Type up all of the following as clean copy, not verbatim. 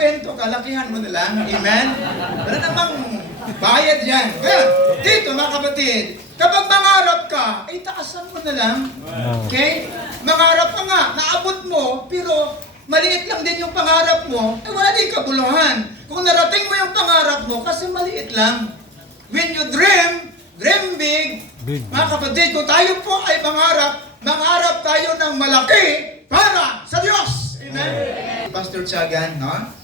magkwento ka, lakihan mo na lang. Amen? Wala namang bayad yan. Kaya, dito mga kapatid, kapag mangarap ka, ay taasan mo na lang. Okay? Mangarap ka nga, naabot mo, pero maliit lang din yung pangarap mo, eh wala din kabuluhan. Kung narating mo yung pangarap mo, kasi maliit lang. When you dream big. Mga kapatid, kung tayo po ay mangarap tayo ng malaki para sa Diyos. Amen? Pastor Tiagan, no?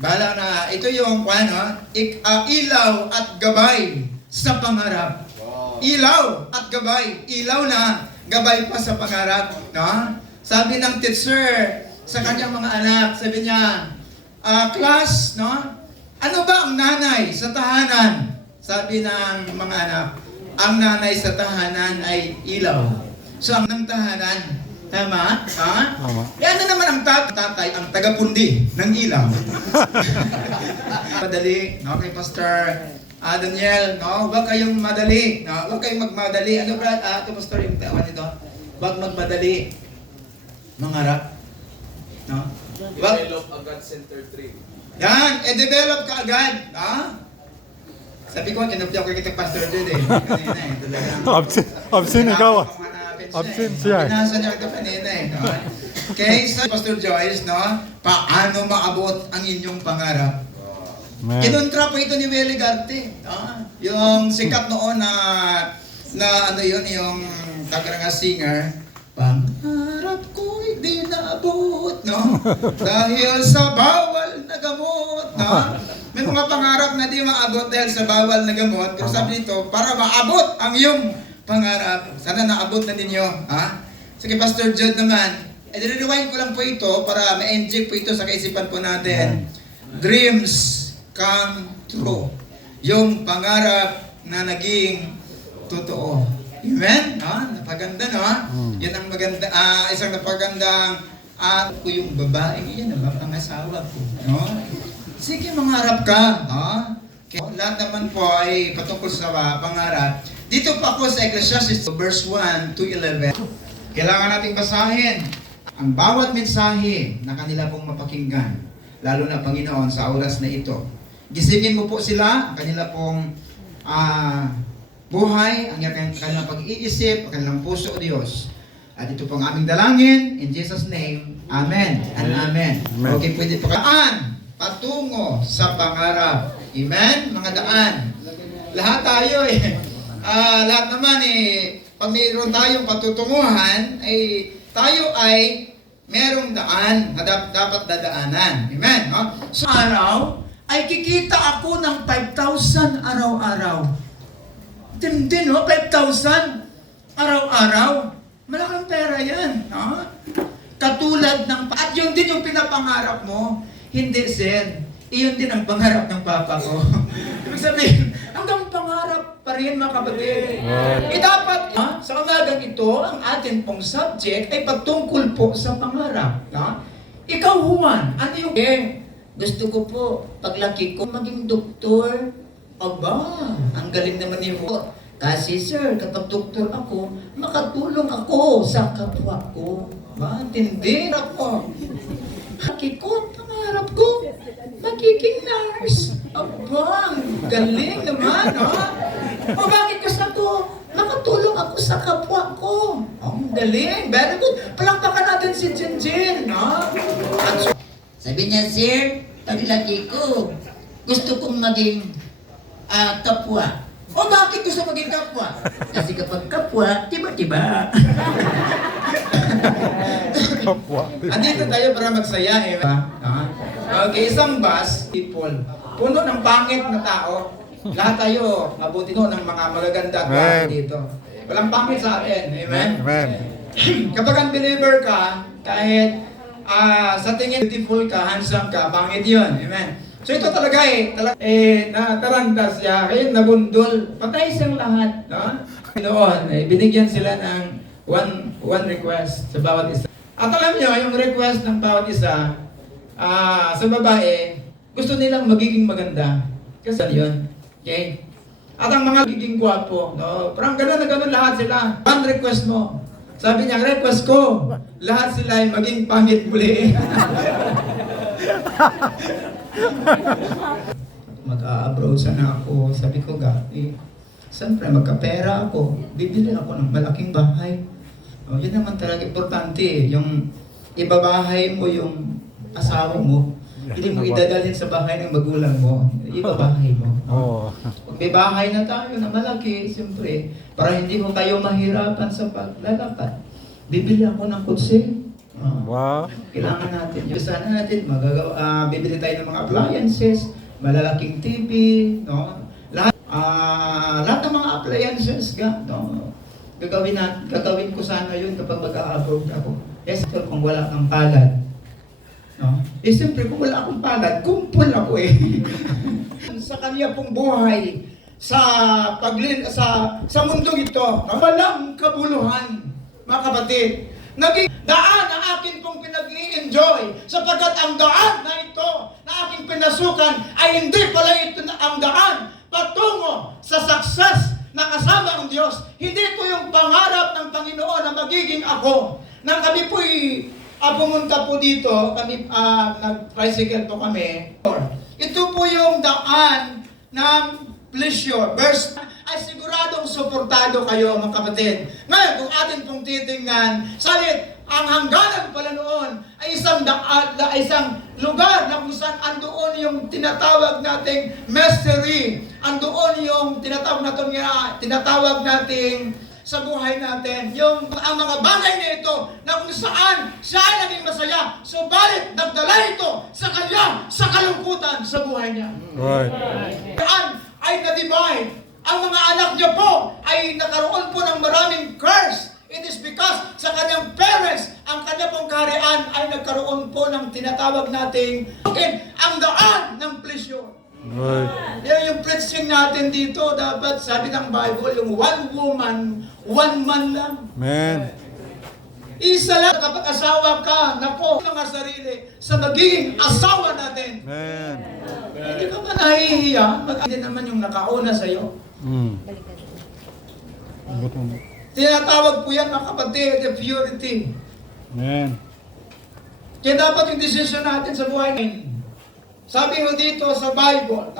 Bala na, ito yung ilaw at gabay sa pangarap. Ilaw at gabay. Ilaw na, gabay pa sa pangarap. No? Sabi ng teacher sa kanyang mga anak, sabi niya, class, no? Ano ba ang nanay sa tahanan? Sabi ng mga anak, ang nanay sa tahanan ay ilaw. So ang ng tahanan, tama? Ha? Tama. Yan na naman ang tatay, ang tagapundi ng ilaw. Madali, no? Kay Pastor Daniel, no? Huwag kayong madali, no? Huwag kayong magmadali. Ano ba? Ito Pastor, yung tawa nito. Huwag magmadali. Mangarap. No? Develop a God-centered dream. Yan, develop ka agad. Ha? Sabi ko, kinupya ko kita Pastor Jude eh. Kanina eh, talagang. Absent ikaw. Absent siya. Pinasa niya ito kanina eh. No? Okay, so Pastor Joyce, no? Paano maabot ang inyong pangarap? Kinontra po ito ni Willie Garte. No? Yung sikat noon na ano yun, yung taga singer. Pangarap ko'y di naabot, no? Dahil sa bawal na gamot, no? May mga pangarap na di maabot dahil sa bawal na gamot. Pero sabi nito, para maabot ang iyong pangarap, sana naabot na ninyo, ha? Sige, Pastor Jude naman, i-rewind ko lang po ito para ma-inject po ito sa kaisipan po natin. Dreams come true. Yung pangarap na naging totoo. Amen? Napaganda, no? Yan ang maganda, isang napagandang ko yung babaeng iyan, pangasawa ko, no? Sige, mangarap ka, ha? Okay. Lahat naman po ay patungkol sa pangarap. Dito pa ako sa Ecclesiastes verse 1 to 11. Kailangan nating basahin ang bawat mensahe na kanila pong mapakinggan, lalo na Panginoon sa oras na ito. Gisingin mo po sila, ang kanila pong buhay, ang kanilang pag-iisip, ang kanilang puso o Diyos. At ito pong aming dalangin, in Jesus' name, Amen and Amen. Okay, pwede po daan patungo sa pangarap. Amen? Mga daan. Lahat tayo lahat naman pag mayroon tayong patutunguhan, tayo ay merong daan na dapat dadaanan. Amen? No? So, araw, ay kikita ako ng 5,000 araw-araw. Tindi, no? 5,000 araw-araw. Malaking pera yan. No? Katulad ng... At yun din yung pinapangarap mo. Hindi, sir. Iyon din ang pangarap ng papa ko. Ibig sabihin, hanggang pangarap pa rin, mga kapatid. Dapat, sa umagang ito, ang atin pong subject ay pagtungkol po sa pangarap. Ikaw, Juan, ano yung... Gusto ko po, paglaki ko, maging doktor. Aba, ang galing naman ni Juan. Kasi sir, kapag doktor ako, makatulong ako sa kapwa ko. Tindi ako. Laki ko, pangarap ko, magiging nurse. Aba, ang galing naman, O bakit gusto ko? Makatulong ako sa kapwa ko. Ang galing, very good. Palakpakan natin si Jinjin, Sabi niya, sir, paglaki ko, gusto kong maging kapwa. O bakit gusto maging kapwa? Kasi kapag kapwa, tiba-tiba. Kapwa. Andito tayo para magsaya Okay, isang bus, people. Puno ng pangit na tao. Lahat tayo, mabuti no ng mga magaganda at dito. Walang pangit sa atin. Amen? Amen. Kapag ang believer ka, kahit sa tingin beautiful ka, handsome ka, pangit yun. Amen? So ito talaga nataranta siya, kaya nabundol, patay siyang lahat. Noon, binigyan sila ng one request sa bawat isa. At alam nyo, yung request ng bawat isa, sa babae, gusto nilang magiging maganda. Kasi yun. Okay? At ang mga magiging gwapo, parang gano'n na gano'n lahat sila. One request mo. Sabi niya, request ko, lahat sila ay maging pangit muli. Mag-a-abroad sana ako. Sabi ko, siyempre magkapera ako. Bibili ako ng malaking bahay. Yun naman talaga importante. Yung ibabahay mo yung asawa mo. Hindi mo idadalhin sa bahay ng magulang mo. Ibabahay mo. Oo. Kung may bahay na tayo na malaki, siyempre, para hindi ko kayo mahirapan sa paglalakad, bibili ako ng kotse. Wow. Kailangan natin. Sana natin bibili tayo ng mga appliances, malalaking TV, no? Lahat ng mga appliances, no? Gagawin ko sana yun kapag mag-a-abroad ako. Yes, kung wala kang palad. No? Siyempre, kung wala akong palad, kumpul ako eh. Sa kanya pong buhay, sa mundong ito, walang kabuluhan, mga kapatid. Naging daan ang akin pong pinag-i-enjoy sapagkat ang daan na ito na aking pinasukan ay hindi pala ito na ang daan patungo sa success na kasama ang Diyos. Hindi ito yung pangarap ng Panginoon na magiging ako. Nang kami po'y pumunta po dito, kami nag-tricycle po kami. Ito po yung daan ng pleasure. Verse ay siguradong suportado kayo, mga kapatid. Ngayon, kung atin pong titingnan, salit, ang hangganan pala noon ay isang lugar na kung saan andoon yung tinatawag nating mystery. Andoon yung tinatawag nating sa buhay natin. Ang mga bagay na ito na kung saan siya ay naging masaya, subalit nagdala ito sa kanya, sa kalungkutan sa buhay niya. Right. Ay na-divide. Ang mga anak niya po ay nakaroon po ng maraming curse. It is because sa kanyang parents, ang kanya pong kaharian ay nagkaroon po ng tinatawag nating ang daan ng pleasure. Right. Yan yung preaching natin dito. Dapat, sabi ng Bible, yung one woman, one man lang. Man. Isa lang kapag asawa ka, nako, mga sarili sa magiging asawa natin. Man. Hindi ka ba nahihiya? Hindi naman yung nakauna sa'yo. Tinatawag po yan, mga kapatid, the purity. Man. Kaya dapat yung decision natin sa buhay natin. Sabi mo dito sa Bible,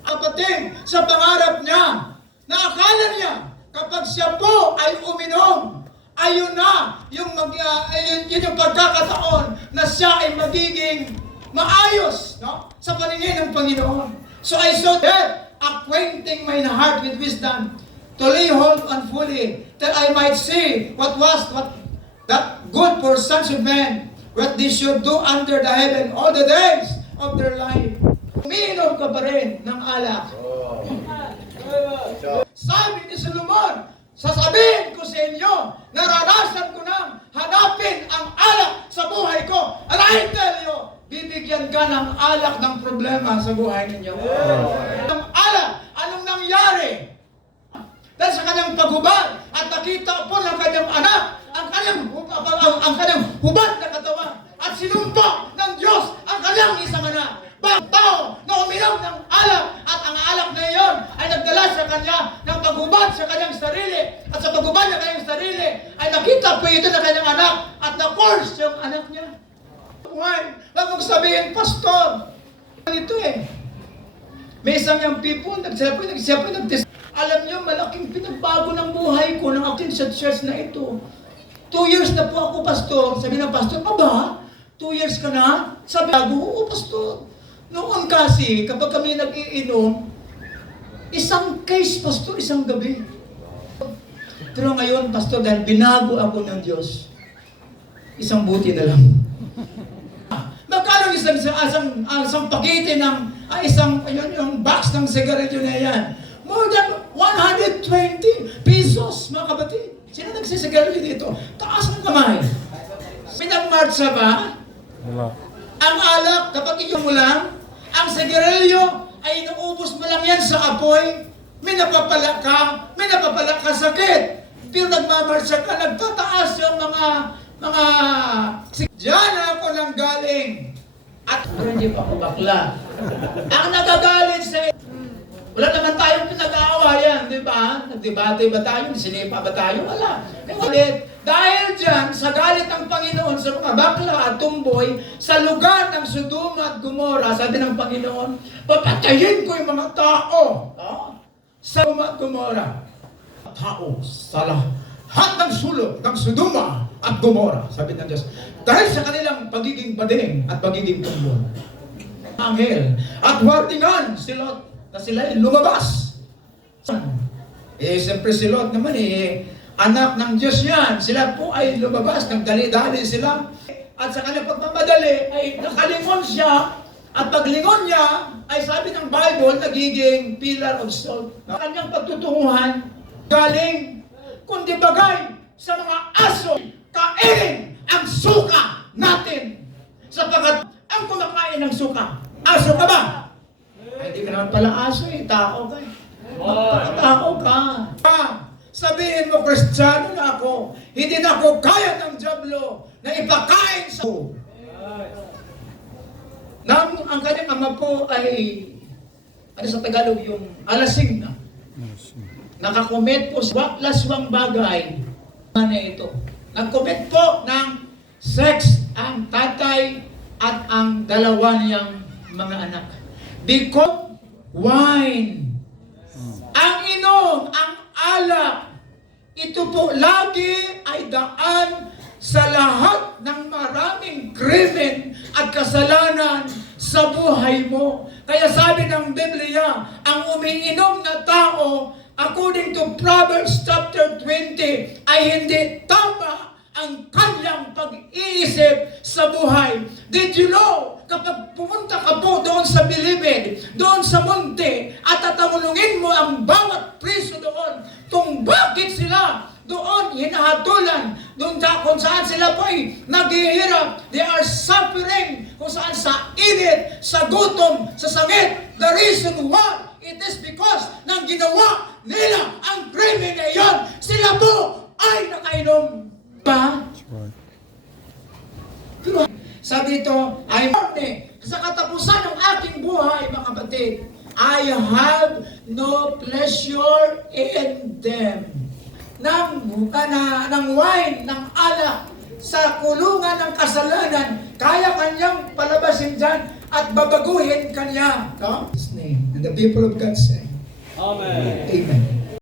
kapatid, sa pangarap niya, na akala niya, kapag siya po ay uminom, ayun na, yun yung pagkakataon na siya ay magiging maayos, no? Sa paningin ng Panginoon. So I saw that, acquainting my heart with wisdom, to lay hold on fully, that I might see what that good for sons of men, what they should do under the heaven all the days of their life. Umiinom ka pa rin ng alak. Sabi ni Solomon, sasabihin ko sa inyo, naranasan ko nang hanapin ang alak sa buhay ko. And I tell you, bibigyan ka ng alak ng problema sa buhay ninyo. Ang alak, anong nangyari? Dahil sa kanyang paghubad at nakita po ng kanyang anak, ang kanyang hubad na katawan at sinumpa ng Diyos ang kanyang isang anak. Bang tao na uminom ng alak at ang alak na iyon ay nagdala sa kanya ng paghubad sa kanyang sarili at sa paghubad ng kanyang sarili ay nakita po ito ng kanyang anak at na-force yung anak niya. Wag mong sabihin, Pastor, ito may isang yung people, siya po nag-test. Alam niyo, malaking pinagbago ng buhay ko ng akin sa church na ito. 2 years na po ako, Pastor. Sabi ng Pastor, aba, 2 years ka na? Sabi ko, oo, Pastor. Noon kasi, kapag kami nag-iinom, isang case, Pastor, isang gabi. Pero ngayon, Pastor, dahil binago ako ng Diyos, isang buti na lang. Magkano isang pakete ng yung box ng sigarilyo na yan? More than 120 pesos, mga kapatid. Sino nagsisigarilyo dito? Taas ang kamay. Pinagmarcha ba? Wala. Ang alak, kapag iyo mo lang, ang sigarilyo ay inuubos mo lang yan sa apoy. May napapala ka sakit. Pero nagmamarcha ka, nagtataas yung mga diyan ako nang galing. At hindi pa ako bakla. Ang nagagalit sa Wala naman tayong pinag-aawayan, di ba? Nagdebate ba tayo? Sinipa ba tayo? Wala. Dahil dyan, sa galit ng Panginoon sa mga bakla at tumboy, sa lugar ng Sodoma at Gomora, sabi ng Panginoon, papatayin ko yung mga tao. Sa Sodoma at Gomora. Tao sa lahat ng sulok ng Sodoma at Gomora, sabi ng Diyos. Dahil sa kanilang pagiging bading at pagiging tumboy. Anghel at wardingan si Lot na sila ay lumabas. Siyempre si Lot naman anak ng Diyos yan. Sila po ay lumabas, nagdali-dali sila. At sa kanyang pagmamadali ay nakalingon siya. At paglingon niya, ay sabi ng Bible, nagiging pillar of salt. Ang kanyang pagtutunguhan, galing, kundi bagay sa mga aso, kainin ang suka natin. Sapagat ang kumakain ng suka, aso ka ba? Ay, di ka naman pala aso tao ka Tao ka. Sabihin mo, Kristiyano na ako, hindi na ako kaya ng dyablo na ipakain sa ang kanyang ama po ay, ano sa Tagalog yung alasing na. Nakakomment po sa laswang bagay na ito. Nag-comment po ng sex ang tatay at ang dalawa niyang mga anak. Because wine, ang inom, ang alak, ito po lagi ay daan sa lahat ng maraming krimen at kasalanan sa buhay mo. Kaya sabi ng Biblia, ang umiinom na tao, according to Proverbs chapter 20, ay hindi tama ang kanyang pag-iisip sa buhay. Did you know, kapag pumunta ka po doon sa Bilibid, doon sa munti, at tatanungin mo ang bawat priso doon, kung bakit sila doon hinahatulan, doon kung saan sila po ay naghihirap, they are suffering, kung saan sa init, sa gutom, sa sakit. The reason why, it is because ng ginawa nila ang krimen na iyon, sila po ay nakainom ba? Sabi ito, sa katapusan ng aking buhay, mga kapatid, I have no pleasure in them. Ng wine, ng alak, sa kulungan ng kasalanan, kaya kanyang palabasin dyan at babaguhin kanya. His name. And the people of God say, Amen. Amen.